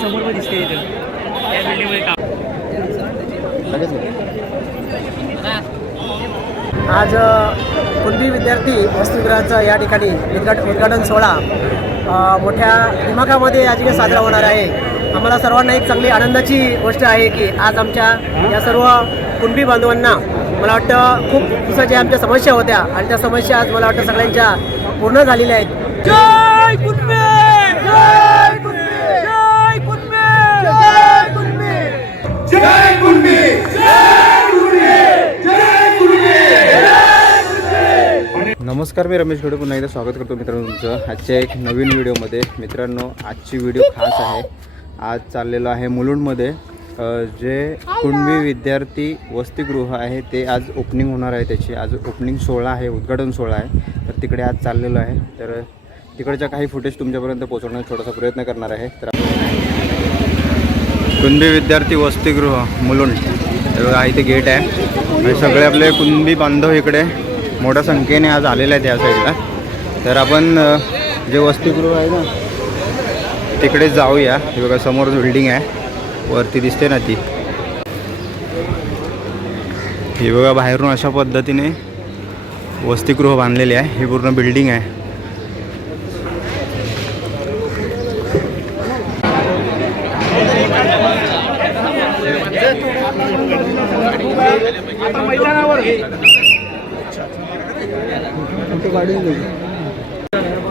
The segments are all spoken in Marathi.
समोर दिसते इथं त्या बिल्डिंगमध्ये काम आज कुणबी विद्यार्थी वसतिगृहाचं या ठिकाणी उद्घाट उद्घाटन सोहळा मोठ्या दिमाखामध्ये या ठिकाणी साजरा होणार आहे. आम्हाला सर्वांना एक चांगली आनंदाची गोष्ट आहे की आज आमच्या या सर्व कुणबी बांधवांना मला वाटतं खूप दिवसाच्या आमच्या समस्या होत्या आणि त्या समस्या आज मला वाटतं सगळ्यांच्या पूर्ण झालेल्या आहेत. जय कुणबी नमस्कार मी रमेश घोडे. पुन्हा एकदा स्वागत करतो मित्रांनो तुमचं. आजच्या एक नवीन व्हिडिओमध्ये. मित्रांनो आजची व्हिडिओ खास आहे. आज चाललेलो आहे मुलुंडमध्ये. जे कुणबी विद्यार्थी वसतिगृह आहे ते आज ओपनिंग होणार आहे त्याची. आज ओपनिंग सोहळा आहे उद्घाटन सोहळा आहे. तर तिकडे आज चाललेलो आहे. तर तिकडच्या काही फुटेज तुमच्यापर्यंत पोहोचवण्याचा थोडासा प्रयत्न करणार आहे. तर कुणबी विद्यार्थी वसतिगृह मुलुंड. तर बघा इथे गेट आहे. आणि सगळे आपले कुणबी बांधव इकडे मोठ्या संख्येने आज आलेले आहेत या साईडला तर आपण जे वसतिगृह आहे ना तिकडे जाऊया. हे बघा समोर बिल्डिंग आहे. वरती दिसते ना ती. हे बघा बाहेरून अशा पद्धतीने वसतिगृह बांधलेले आहे. ही पूर्ण बिल्डिंग आहे.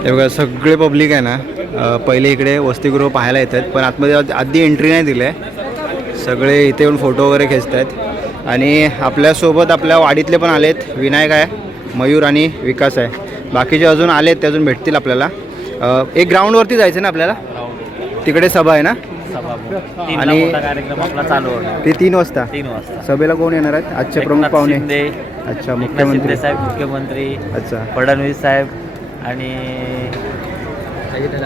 हे बघा सगळे पब्लिक आहे ना पहिले इकडे वसतिगृह पाहायला येतात पण आतमध्ये आधी एंट्री नाही दिली आहे. सगळे इथे येऊन फोटो वगैरे खेचत आहेत आणि आपल्यासोबत आपल्या वाडीतले पण आलेत विनायक आहे मयूर आणि विकास आहे. बाकीचे अजून आलेत ते अजून भेटतील आपल्याला. एक ग्राउंडवरती जायचं ना आपल्याला? तिकडे सभा आहे ना? आणि- मोठा कार्यक्रम आपला चालू होणार ती तीन वाजता? तीन वाजता. सभेला कोण येणार आहेत? आजचे प्रमुख एकनाथ पाहुणे. शिंदे अच्छा एकनाथ मुख्यमंत्री. शिंदे साहेब मुख्यमंत्री अच्छा. फडणवीस साहेब आणि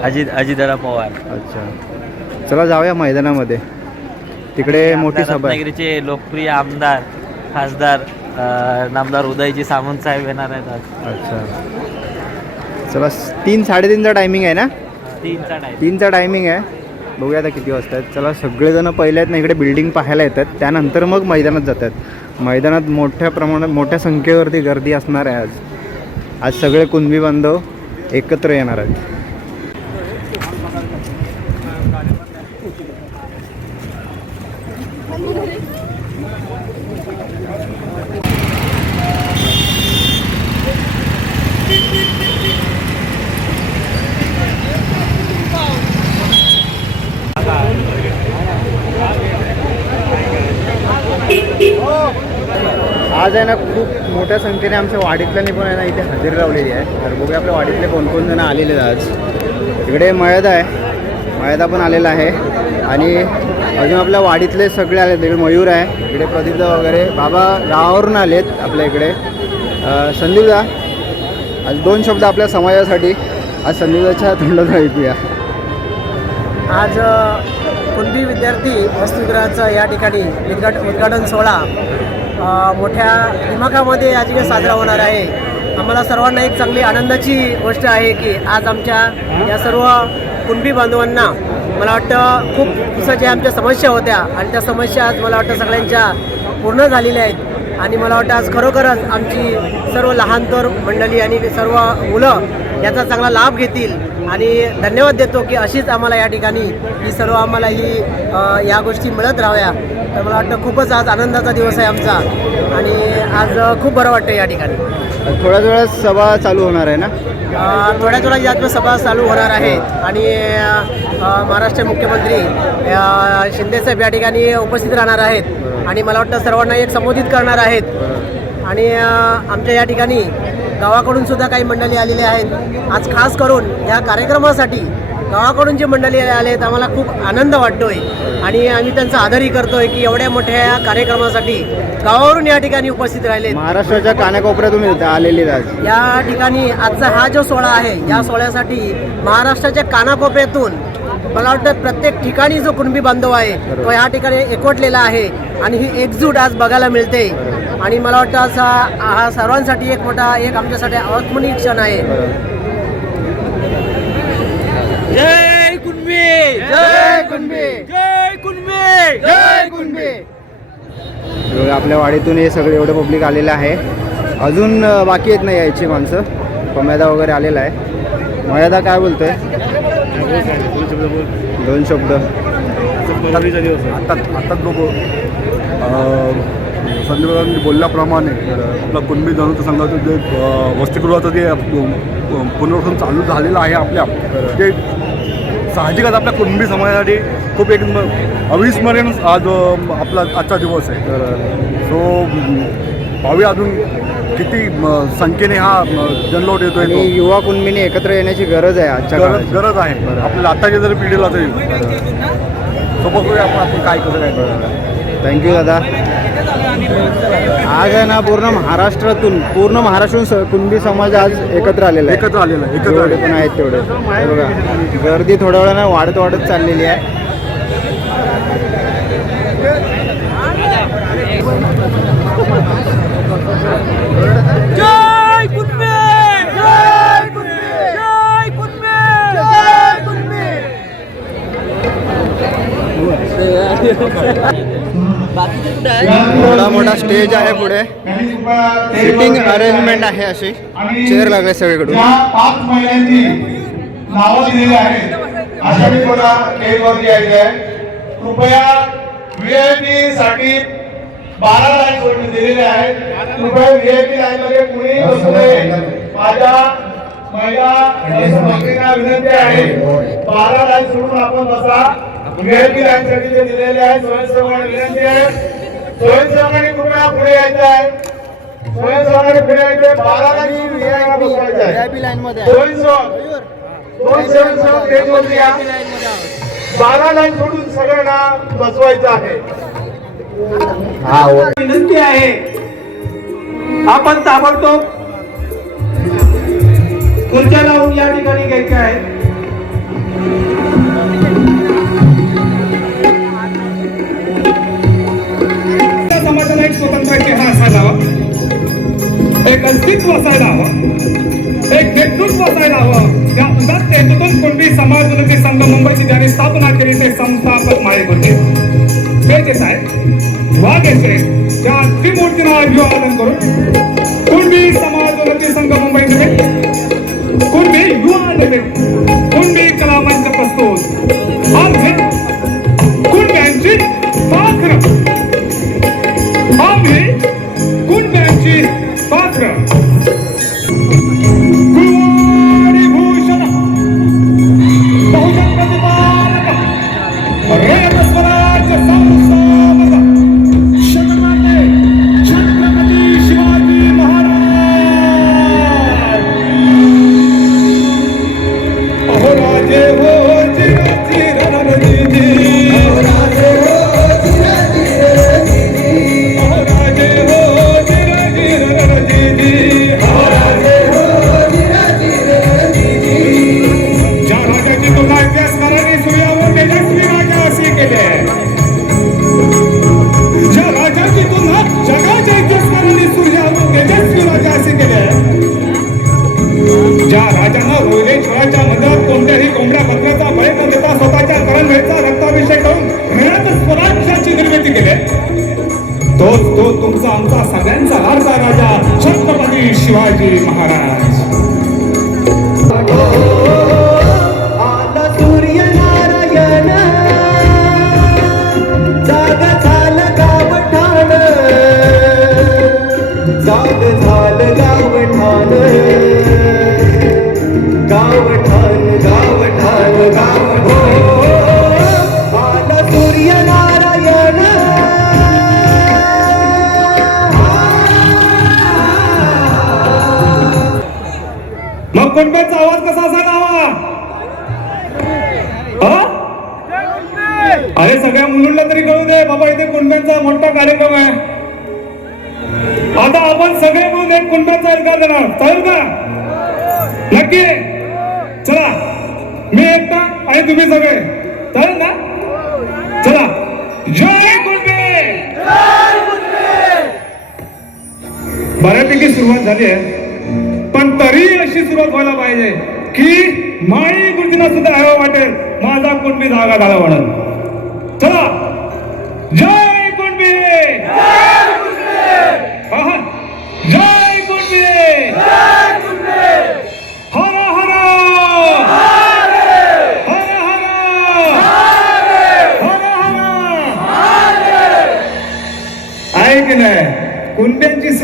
अजित अजितदादा पवार. अच्छा. चला जाऊया मैदानामध्ये. तिकडे मोठी आपल्या सभा आहे. रत्नागिरीचे लोकप्रिय आमदार खासदार अं, नामदार उदयजी सामंत साहेब येणार आहेत आज. अच्छा. चला स- तीन साडेतीनचा टायमिंग आहे ना? तीनचा टाईम तीनचा टायमिंग आहे. बघूया आता किती वाजता आहेत चला सगळेजण पहिले आहेत ना इकडे बिल्डिंग पाहायला येतात. त्यानंतर मग मैदानात जातात. मैदानात मोठ्या प्रमाणात मोठ्या संख्येवरती गर्दी असणार आहे आज. आज सगळे कुणबी बांधव एकत्र येणार आहेत. आज आहे ना खूप मोठ्या संख्येने आमच्या वाडीतल्याने पण आहे ना इथे हजेरी लावलेली आहे. तर बघूया आपल्या वाडीतले कोण कोण जण आलेले आहेत आज. इकडे मयदा आहे. मयदा पण आलेला आहे. आणि अजून आपल्या वाडीतले सगळे आले इकडे मयूर आहे. इकडे प्रदीपदा वगैरे. बाबा गावावरून आलेत आपल्या इकडे. संदीपदा. आज दोन शब्द आपल्या समाजासाठी. आज संदीपदाच्या तोंडातून ऐकूया. आज अ, कुणबी विद्यार्थी वसतिगृहाचं या ठिकाणी उद्घाटन उद्घाटन सोहळा. मोठ्या दिमाखामध्ये आज दिवस साजरा होणार आहे. आम्हाला सर्वांना एक चांगली आनंदाची गोष्ट आहे की आज आमच्या या सर्व कुणबी बांधवांना मला वाटतं खूप दिवसाच्या ज्या आमच्या समस्या होत्या आणि त्या समस्या आज मला वाटतं सगळ्यांच्या पूर्ण झालेल्या आहेत. आणि मला वाटतं आज खरोखरच आमची सर्व लहानतर मंडळी आणि सर्व मुलं याचा चांगला लाभ घेतील. आणि धन्यवाद देतो की अशीच आम्हाला या ठिकाणी ही सर्व आम्हाला ही या गोष्टी मिळत राहाव्या. तर मला वाटतं खूपच आज आनंदाचा दिवस आहे आमचा. आणि आज खूप बरं वाटतं या ठिकाणी. थोड्याच वेळात सभा चालू होणार आहे ना? अ, थोड्या थोड्या यात सभा चालू होणार आहेत आणि महाराष्ट्र मुख्यमंत्री शिंदेसाहेब या ठिकाणी उपस्थित राहणार आहेत. आणि मला वाटतं सर्वांना एक संबोधित करणार आहेत. आणि आमच्या या ठिकाणी गावाकडून सुद्धा काही मंडळी आलेले आहेत. आज खास करून या कार्यक्रमासाठी गावाकडून जे मंडळी आले आहेत आम्हाला खूप आनंद वाटतोय. आणि आम्ही त्यांचा आदरही करतोय की एवढ्या मोठ्या या कार्यक्रमासाठी गावावरून या ठिकाणी उपस्थित राहिले महाराष्ट्राच्या कानाकोपऱ्यातून आलेली आज. या ठिकाणी आजचा हा जो सोहळा आहे या सोहळ्यासाठी महाराष्ट्राच्या कानाकोपऱ्यातून मला वाटतं प्रत्येक ठिकाणी जो कुणबी बांधव आहे तो या ठिकाणी एकवटलेला आहे. आणि ही एकजूट आज बघायला मिळते. आणि मला वाटतं असा हा सर्वांसाठी एक मोठा एक आमच्यासाठी अवस्मरणीय क्षण आहे. कुणबी! जय कुणबे! जय कुणबी! बघा, आपल्या वाडीतून हे सगळे एवढे पब्लिक आलेलं आहे. अजून बाकी येत नाही यायची माणसं? पम्यादा वगैरे आलेला आहे. मर्यादा काय बोलतोय? दोन शब्द. आता आताच लोक संजय बोलल्याप्रमाणे आपला कुणबी जनता संघाचं जे वसतिगृहाचं जे पुनर्वसन चालू झालेलं आहे आपल्या ते साहजिकच आपल्या कुणबी समाजासाठी खूप एक अविस्मरणीय आज आपला आजचा दिवस आहे. सो पाहूया अजून किती संख्येने हा जनलोट येतोय आणि तो. युवा कुणबीने एकत्र येण्याची गरज आहे आजच्या गरज आहे. आपल्याला आत्ताच्या जरी पिढीला तरी. सो बघूया आपण आपण काय कसं काय थँक्यू दादा. आज आहे ना पूर्ण महाराष्ट्रातून पूर्ण महाराष्ट्रातून कुणबी समाज आज एकत्र आलेला आहे. एकत्र आलेलं आहे एकत्र जेवढे आलेलं पण आहेत तेवढे. हे बघा गर्दी थोड्या वेळानं वाढत वाढत चाललेली आहे. जय मोठा मोठा स्टेज आहे पुढे. सिटिंग अरेंजमेंट आहे अशी. चेअर लागले सगळीकडून. पाच महिन्यांची नावं दिलेली आहेत. अशा मी मला स्टेजवरती यायचं आहे कृपया व्हीआयपी साठी बारा लाईन सोडून दिलेले आहेत. कृपया व्हीआयपी लाईन मध्ये कुणी बसू नये. माझ्या महिला विनंती आहे. बारा लाईन सोडून आपण बसा. व्हीआयपी लाईन साठी जे दिलेले आहे स्वयंसेवकांना विनंती आहे स्वयंसेवकांनी कृपया पुढे यायचं आहे. स्वयंसेवकांनी पुढे यायचं बसवायचं आहे. VIP line मध्ये स्वयंसेवक दोन स्वयंसेवक स्टेजवरती या बारा लाईन सोडून सगळ्यांना बसवायचं आहे. विनंती आहे. आपण ताबडतोब खुर्च्या लावून या ठिकाणी घ्यायच्या आहे. एक अस्तित्व असायला हवं. एक नेतृत्व असायला हवं. त्या उदात एकदम कुंडी समाज विरोधी संघ मुंबईची ज्यांनी स्थापना केली ते संस्थापक माळी होते ते आहे साहेब वाघेचे त्या त्रिमूर्तींना अभिवादन करून कुणबी समाज विरोधी संघ मुंबई निमित्त कुणबी युवा निमित्त कुणबी कला मंच प्रस्तुत? ज्या राजाची तुलना जगाच्या इतिहासकारांनी सूर्यावर तेजस्वी राजा असे केले. ज्या राजानं रोहिलेश्वराच्या मंदिरात कोणत्याही कोंबड्या पत्राचा भय न देता स्वतःच्या करंभेचा रक्ताभिषेक करून रयत स्वराज्याची निर्मिती केली. तोच तो तुमचा आमचा सगळ्यांचा लाडका राजा छत्रपती शिवाजी महाराज. सगळे अधिकार देणार चालेल का नक्की? चला. मी एकटा आणि तुम्ही सगळे. चालेल ना? चला. जय कुंभे बऱ्यापैकी सुरुवात झाली आहे. पण तरी अशी सुरुवात व्हायला पाहिजे की माळी गुरुजींना सुद्धा हवा वाटेल. माझा कुणबी जागा झाला वाढेल. चला. जय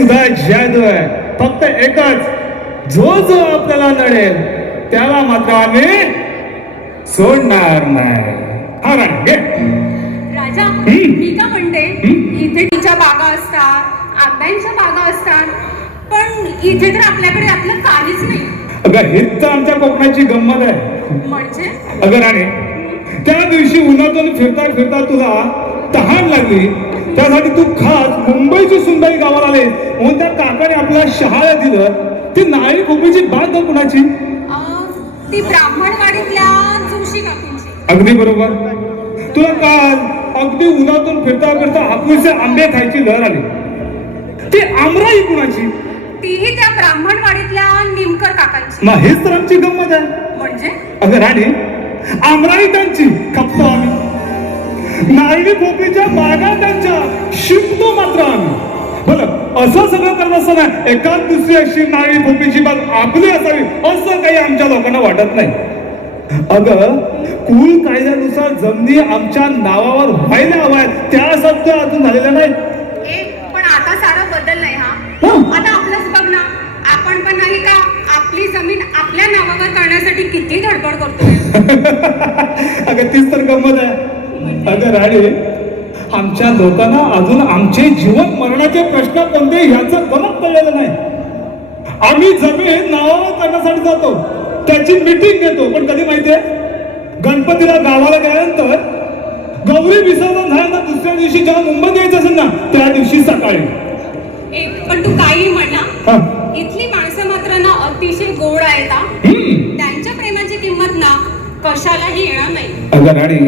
सुद्धा जादू आहे फक्त एकच. जो जो आपल्याला नडेल त्याला मात्र आम्ही सोडणार नाही. हा. राजा. मी का म्हणते. इथे तिच्या बागा असतात आंब्यांच्या बागा असतात पण इथे तर आपल्याकडे आपलं काहीच नाही. अगं हेच तर आमच्या कोकणाची गंमत आहे. म्हणजे? अगं राणे त्या दिवशी उन्हातून फिरता फिरता तुला तहान लागली. त्यासाठी तू खास मुंबईची सुंदरी गावाला आले. म्हणून त्या काकाने आपल्या शहाळ्या दिलं. ती नाळी खोबीची बाग कुणाची? ती ब्राह्मणवाडीतल्या जोशी काकूंची. अगदी बरोबर. तुला काल अगदी उन्हातून फिरता फिरता हापूसचे आंबे खायची लहर आली. ती आमराई कुणाची? तीही त्या ब्राह्मणवाडीतल्या निमकर काकांची. मग हेच तर आमची गंमत आहे. म्हणजे? अगं राणी आमराई त्यांची. खपतो आम्ही. नारळी भोपळीच्या बागा त्यांच्या शिकतो मात्र आम्ही. बरं असं सगळं करत असताना एकाच दुसरी अशी नारळी भोपळीची बाग आपली असावी असं काही आमच्या लोकांना वाटत नाही. अगं कुल कायद्यानुसार जमिनी आमच्या नावावर व्हायला हव्या त्या सत्य अजून झालेल्या नाही पण आता सारा बदल नाही हा. आता आपलंच बघ ना आपण पण नाही का आपली जमीन आपल्या नावावर करण्यासाठी किती धडपड करतोय? अगं तीच तर गंमत आहे. अगं राणे आमच्या लोकांना अजून आमचे जीवन मरणाचे प्रश्न कोणते ह्याचं गमत कळलेलं नाही. आम्ही जमीन नावावर करण्यासाठी जातो त्याची मिटिंग घेतो. पण कधी माहितीये? गणपतीला गावाला गेल्यानंतर गौरी विसर्जन झाल्यानंतर दुसऱ्या दिवशी जेव्हा मुंबईत यायचं असेल ना त्या दिवशी सकाळी. पण तू काही म्हणा. इथली माणसं मात्र ना अतिशय गोड आहेत. त्यांच्या प्रेमाची किंमत ना कशालाही येणार नाही. अगं राणी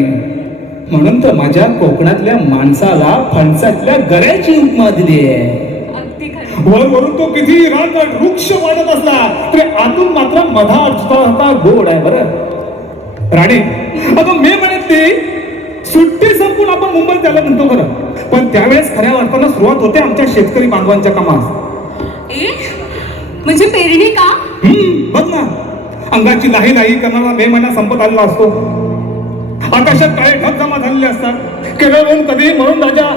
म्हणून तर माझ्या कोकणातल्या माणसाला फणसातल्या गऱ्याची उपमा दिली आहे. अगदी खरं. वर वरून तो किती रानगट वृक्ष वाढत असला तरी आतून मात्र मधा होता गोड आहे बरं. राणी अगं मे महिन्यातली सुट्टी संपून आपण मुंबईत जायला म्हणतो खरं पण त्यावेळेस खऱ्या अर्थानं सुरुवात होते आमच्या शेतकरी बांधवांच्या कामास. ए म्हणजे पेरणी का? हम्म, बघ ना. अंगाची लाही लाही करणारा मे महिना संपत आलेला असतो. आकाशात काळे ढग जमा झालेले असतात. केरळहून कधी म्हणून राजा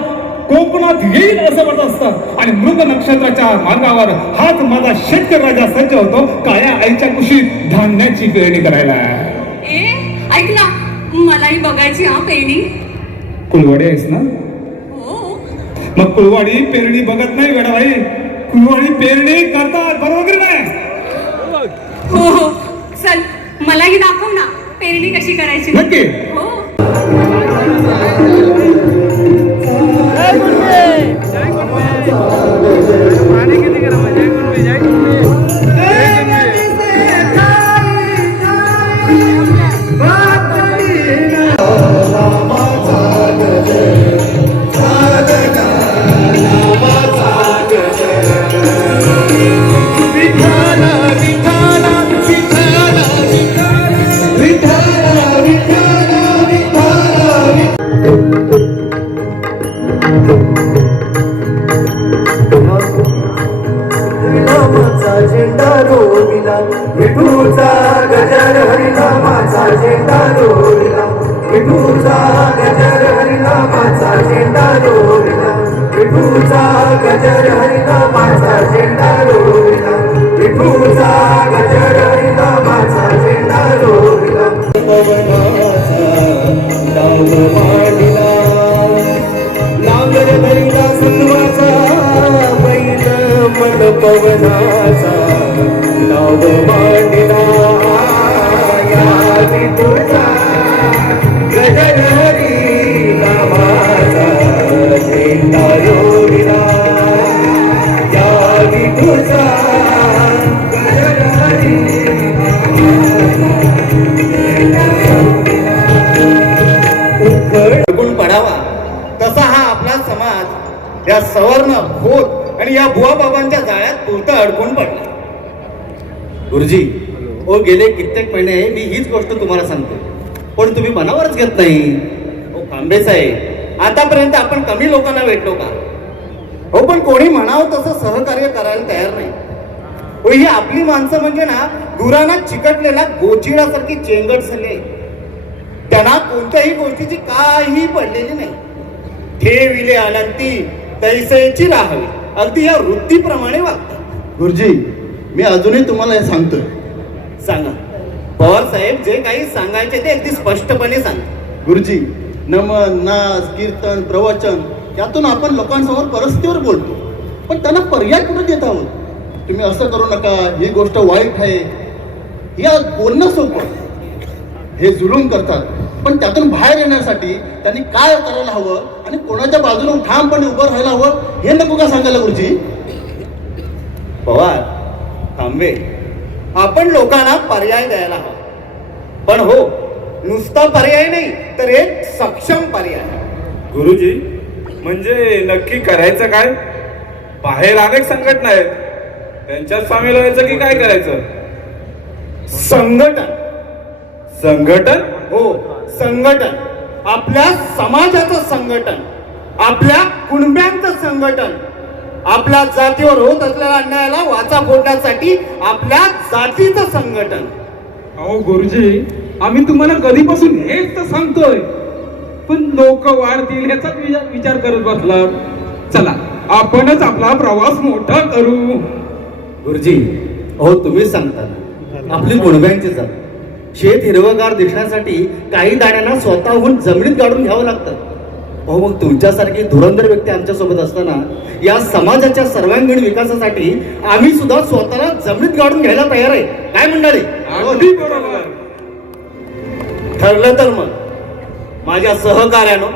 कोकणात येईल असं वाटत असतं. आणि मृग नक्षत्राच्या मार्गावर हाच माझा शेतकरी राजा सज्ज होतो. काळ्या आईच्या कुशीत धान्याची पेरणी करायला. ए ऐक ना. मलाही बघायची हा पेरणी? कुलवाडी आहेस ना? हो. मग कुलवाडी पेरणी बघत नाही वेडाबाई कुलवाडी पेरणी करतात. बरोबर नाही? हो हो. चल मलाही दाखव ना. पेरणी कशी करायची? नक्की. हो. नाव हो गेले कित्येक महिने मी हीच गोष्ट तुम्हाला सांगतो. पण तुम्ही मनावरच घेत नाही. हो तांबे साहेब आतापर्यंत आपण कमी लोकांना भेटलो का? हो पण कोणी म्हणावं तसं सहकार्य करायला तयार नाही. हो ही आपली माणसं म्हणजे ना गुरांना चिकटलेला गोचिडासारखी चेंगट झाली त्यांना कोणत्याही गोष्टीची काही पडलेली नाही. ठेविले अनंती तैसेची राहावी. अगदी या वृत्तीप्रमाणे वागतात. गुरुजी मी अजूनही तुम्हाला हे सांगतोय. सांगा. पवार साहेब जे काही सांगायचे ते अगदी स्पष्टपणे सांगा. गुरुजी नमन नाच कीर्तन प्रवचन यातून आपण लोकांसमोर परिस्थितीवर बोलतो. पण त्यांना पर्याय कुठे देत आहोत? तुम्ही असं करू नका ही गोष्ट वाईट आहे. या बोलणं सोपं हे जुलूम करतात. पण त्यातून बाहेर येण्यासाठी त्यांनी काय करायला हवं आणि कोणाच्या बाजूने ठामपणे उभं राहायला हवं हे नको का सांगायला गुरुजी? पवार थांबे आपण लोकांना पर्याय द्यायला हवा. पण हो नुसता पर्याय नाही तर एक सक्षम पर्याय. गुरुजी म्हणजे नक्की करायचं काय? बाहेर अनेक संघटना आहेत. त्यांच्यात सामील व्हायचं की काय करायचं? संघटन. संघटन? हो संघटन. आपल्या समाजाचं संघटन. आपल्या कुणब्यांचं संघटन. आपल्या जातीवर होत असलेल्या अन्यायाला वाचा फोडण्यासाठी आपल्या जातीचं संघटन. अहो गुरुजी आम्ही तुम्हाला कधीपासून हेच तर सांगतोय. पण लोक वाढतील ह्याचा विचार- विचार करत बसला चला आपणच आपला प्रवास मोठा करू. गुरुजी हो तुम्हीच सांगता आपली कुणब्यांची जात शेत हिरवगार दिसण्यासाठी काही दाण्यांना स्वतःहून जमिनीत गाडून घ्यावं लागतं. अहो मग तुमच्यासारखी धुरंधर व्यक्ती आमच्यासोबत असताना या समाजाच्या सर्वांगीण विकासासाठी आम्ही सुद्धा स्वतःला जमिनीत गाडून घ्यायला तयार आहे. काय मंडळी? अगदी बरोबर. ठरलं तर मग. माझ्या सहकार्यानं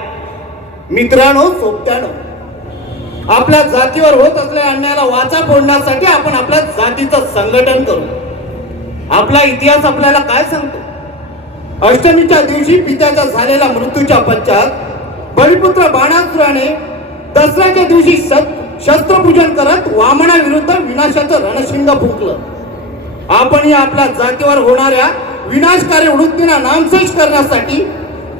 मित्रांनो सोबत्यानं आपल्या जातीवर होत असलेल्या अन्यायाला वाचा फोडण्यासाठी आपण आपल्या जातीचं संघटन करू. आपला इतिहास आपल्याला काय सांगतो? अष्टमीच्या दिवशी पित्याचा झालेला मृत्यूच्या पश्चात बळीपुत्र बाणासुराने दसऱ्याच्या दिवशी शस्त्रपूजन करत वामनाविरुद्ध विनाशाचं रणशिंग फुंकलं. आपण आपल्या जातीवर होणाऱ्या विनाशकारी वृत्तींना नामशेष करण्यासाठी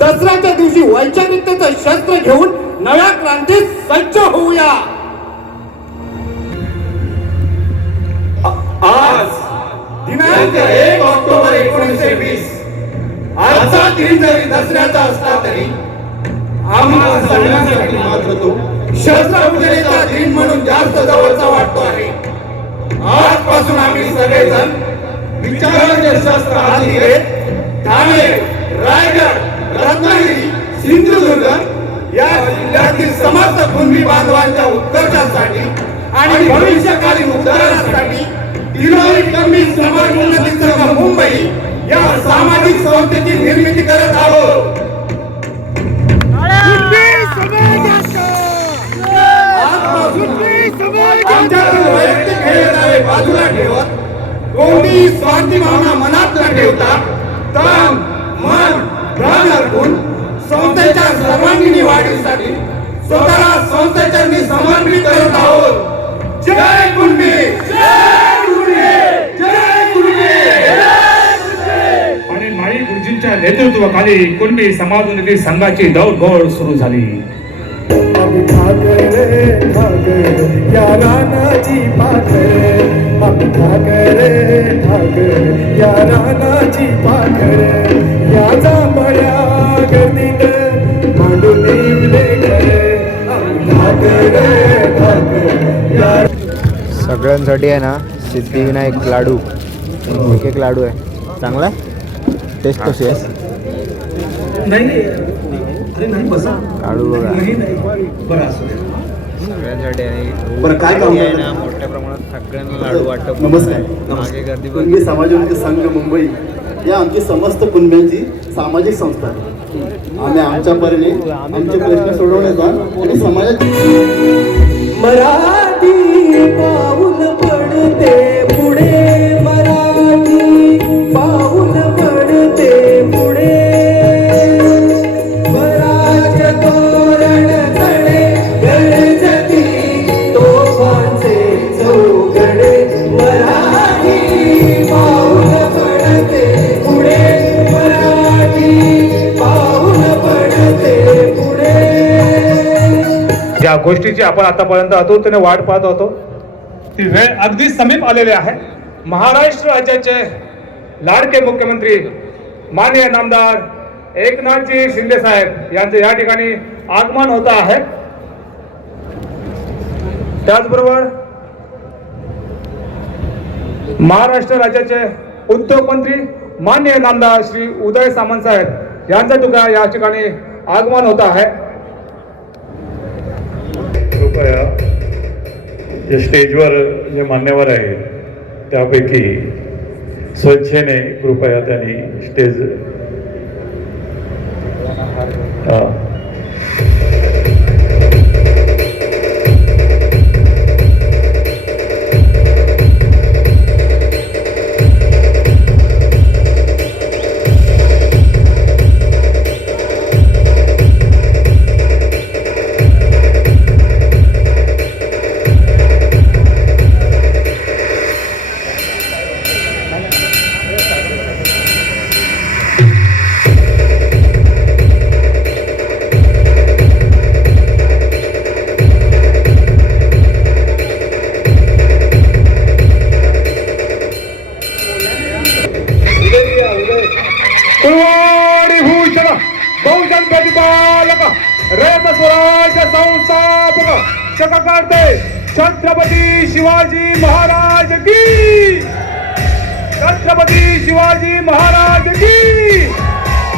दसऱ्याच्या दिवशी वैचारिकतेचं शस्त्र घेऊन नव्या क्रांतीत सज्ज होऊया. आज दिनांक एक ऑक्टोबर एकोणीसशे वीस. आजचा दिन जरी दसऱ्याचा असला तरी आम्हाला सांगण्यासाठी मात्र तो शस्त्रपूजनेचा दिन म्हणून जास्त जवळचा वाटतो आहे. आजपासून आम्ही सगळेजण विचारांचे शस्त्र हाती घेत ठाणे रायगड रत्नागिरी सिंधुदुर्ग या जिल्ह्यातील समस्त कुणबी बांधवांच्या उत्कर्षासाठी आणि भविष्यकालीन उद्धारासाठी दिलोरी कमी समाज उन्नती संघ मुंबई या सामाजिक संस्थेची निर्मिती करत आहोत. आमच्यातील वैयक्तिक बाजूला ठेवत कोणतीही स्वार्थी भावना मनात न ठेवता तन मन प्राण अर्पून संस्थेच्या सर्वांगीण वाढीसाठी स्वतःला संस्थेच्या समर्पित करत आहोत. जय कुणबी जय कुणबी कुणबी आणि माळी गुरुजींच्या नेतृत्वाखाली कुणबी संघाची दौडघोड सुरू झाली. ठाकरे ठाकरे या रानाची पाखरे आम्ही ठाकरे ठाकरे या रानाची पाखरे या जांभळ्या गर्दीत मांडून इवले खरे आम्ही ठाकरे ठाकरे या सगळ्यांसाठी आहे ना सिद्धिविनायक लाडू. एक एक लाडू आहे. चांगला आहे? टेस्ट कशी आहे? बघा. सगळ्यांसाठी? ना मोठ्या प्रमाणात सगळ्यांना लाडू वाटप नमस्कार. मागे गर्दी बघ. कुणबी समाजोन्नती संघ मुंबई. या आमची समस्त कुणब्यांची सामाजिक संस्था. आहे आम्ही आमच्या परीने आमचे प्रश्न सोडवण्याचा आणि समाजाची मराठी पाऊल पडते. गोष्टीची आपण आतापर्यंत आतुरतेने वाट पाहत होतो. ती वेळ अगदी समीप आलेली आहे. महाराष्ट्र राज्याचे लाडके मुख्यमंत्री माननीय नामदार एकनाथजी शिंदे साहेब यांचे या ठिकाणी आगमन होत आहे. त्याचबरोबर महाराष्ट्र राज्याचे उद्योगमंत्री माननीय नामदार श्री उदय सामंत साहेब यांचा तुका या ठिकाणी आगमन होत आहे. कृपया जे स्टेजवर जे मान्यवर आहेत त्यापैकी स्वच्छेने कृपया त्यांनी स्टेज प्रतिपालक रयत स्वराज संस्थापक शककर्ते छत्रपती शिवाजी महाराज की! छत्रपती शिवाजी महाराज की!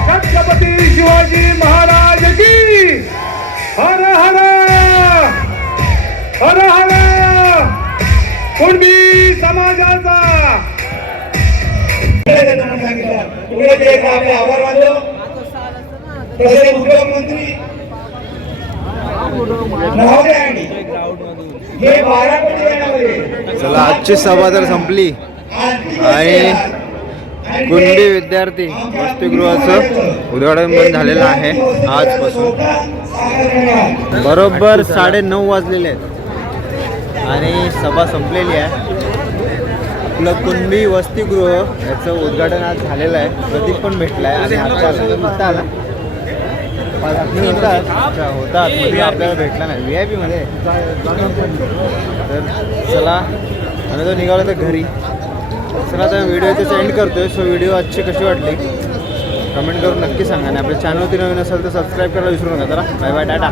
छत्रपती शिवाजी महाराज की! हर हर! हर हर! कुणबी समाजाचा! आपले आभार मानलो तसेच हे बारा कोटी देण्यामध्ये चला आजची सभा तर संपली. आणि कुणबी विद्यार्थी वसतिगृहाचं उद्घाटन पण झालेलं आहे आजपासून. बरोबर साडे नऊ वाजलेले आहेत. आणि सभा संपलेली आहे. आपलं कुणबी वसतिगृह याचं उद्घाटन आज झालेलं आहे. प्रदीप पण भेटला आहे आणि आता आला. आला होता होता आतमध्ये आपल्याला भेटला नाही व्ही आय पीमध्ये तर चला आणि तो निघाला तर घरी. चला आता व्हिडिओ इथेच एंड करतोय. सो व्हिडिओ आजची कशी वाटली? कमेंट करून नक्की सांगा आणि आपल्या चॅनलवरती नवीन असेल तर सबस्क्राईब करायला विसरू नका. जरा बाय बाय टाटा.